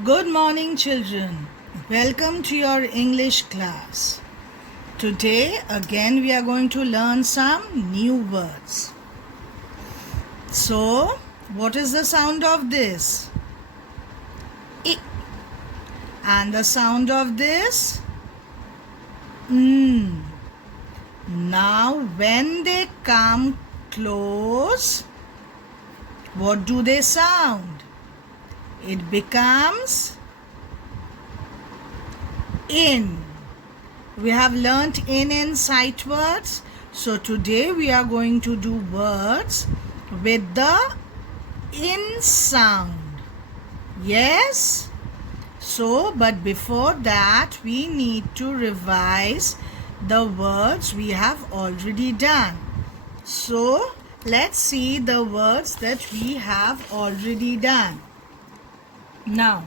Good morning, children. Welcome to your English class. Today, again, we are going to learn some new words. So, what is the sound of this? I. And the sound of this? N. Now, when they come close, what do they sound? It becomes in. We have learnt in sight words. So today we are going to do words with the in sound. Yes? So, but before that we need to revise the words we have already done. So, let's see the words that we have already done. Now,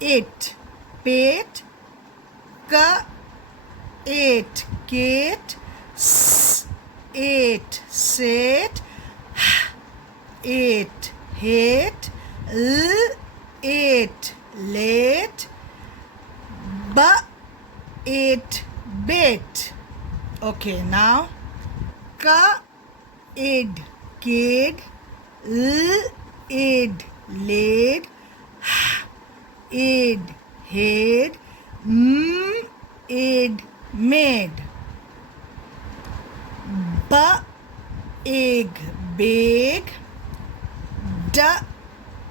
it, pet, ka, it, kate, s, it, sit, it, hit, l, it, late, b, it, bit. Okay, now, ka, id, kid, l, id, laid, id, hid, id, made, egg, big,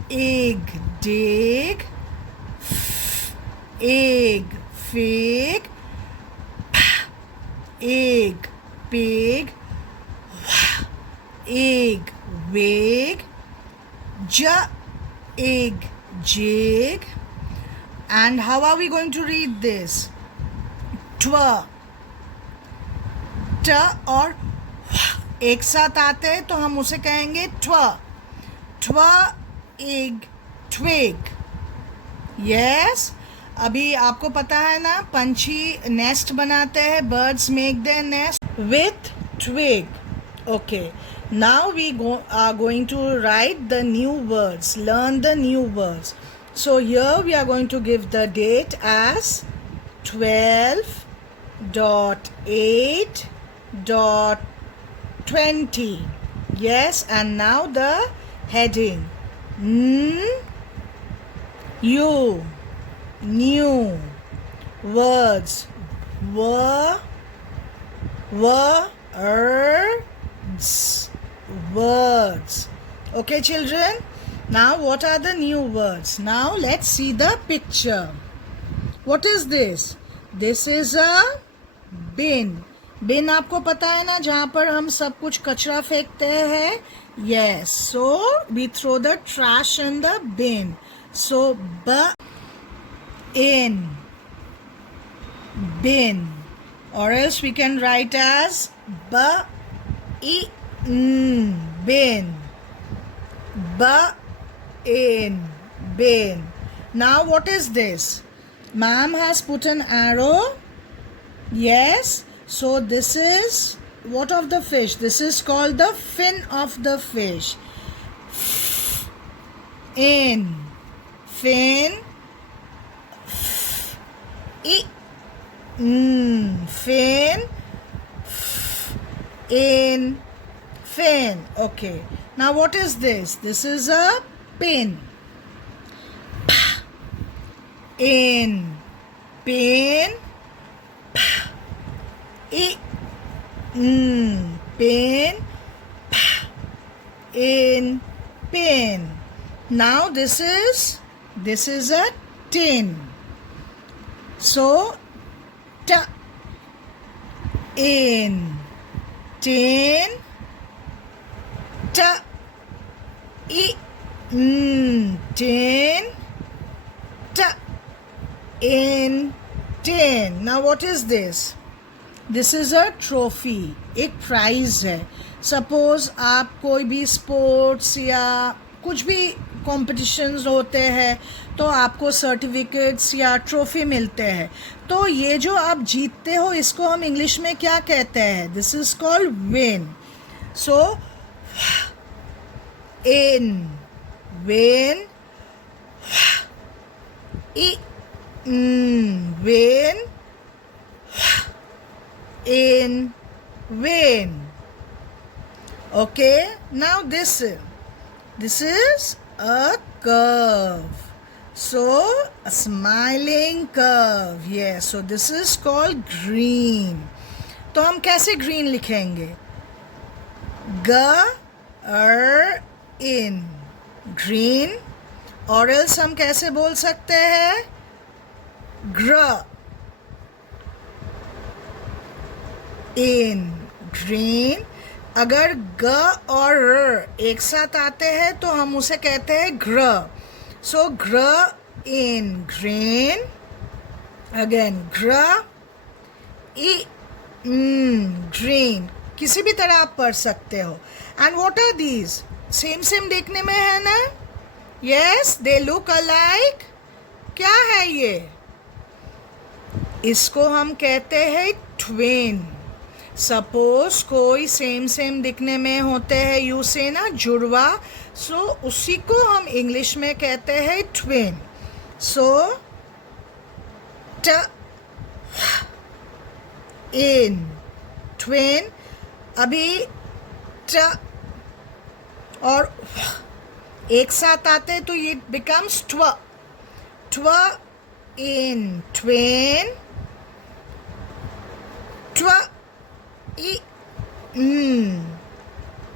egg, dig, egg, fig, egg, pig, egg, wig, egg, jig. And how are we going to read this? Twa, t और एक साथ आते हैं तो हम उसे कहेंगे ट्वा egg twig. Yes, अभी आपको पता है ना, पंछी नेस्ट बनाते हैं. Birds make their nest with twig. Okay, now we are going to write the new words, learn the new words. So here we are going to give the date as 12.8.20. Yes, and now the heading. You, new words, words. Okay, children, now what are the new words? Now let's see the picture. What is this? This is a bin. Bin आपको पता है ना, जहाँ पर हम सब कुछ कचरा फेंकते हैं. Yes, so we throw the trash in the bin. So in, bin, or else we can write as bin, in, bin. Now what is this? Ma'am has put an arrow. Yes, so this is what of the fish? This is called the fin of the fish. In, fin, fin, in, fin. Okay, now what is this? This is a pin. In, pin, pin, in, pin. Now this is a tin. So in, tin, tin, in, tin. Now what is this? This is a trophy. एक prize है. Suppose आप कोई भी sports या कुछ भी competitions होते हैं तो आपको सर्टिफिकेट्स या ट्रॉफी मिलते हैं. तो ये जो आप जीतते हो इसको हम इंग्लिश में क्या कहते हैं? This is called win. So in, Vain. Vain. In vain. Okay, now this is a curve. So a smiling curve. Yes, so this is called green. तो हम कैसे green लिखेंगे? in green. और else हम कैसे बोल सकते हैं? in green. अगर ग और र एक साथ आते हैं तो हम उसे कहते हैं ग्र. सो gr in green. Again gr green. किसी भी तरह आप पढ़ सकते हो. And what are these? Same देखने में है ना? Yes, they look alike. क्या है ये? इसको हम कहते हैं ट्विन. सपोज कोई सेम दिखने में होते हैं, यू से ना जुड़वा. सो उसी को हम इंग्लिश में कहते हैं ट्विन. So in twin. अभी ट और एक साथ आते हैं तो ये becomes tw. in twin.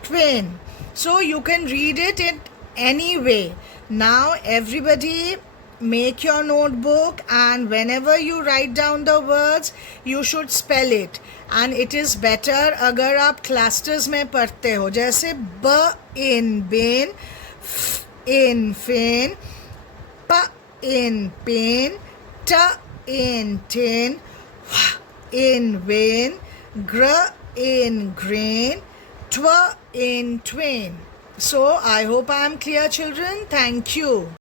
Twin. So you can read it in any way. Now everybody make your notebook, and whenever you write down the words you should spell it. And it is better अगर आप clusters में पढ़ते हो, जैसे ब in bin, f in fin, p in pin, t in tin, in vain, gr in green, tw in twin. So I hope I am clear, children. Thank you.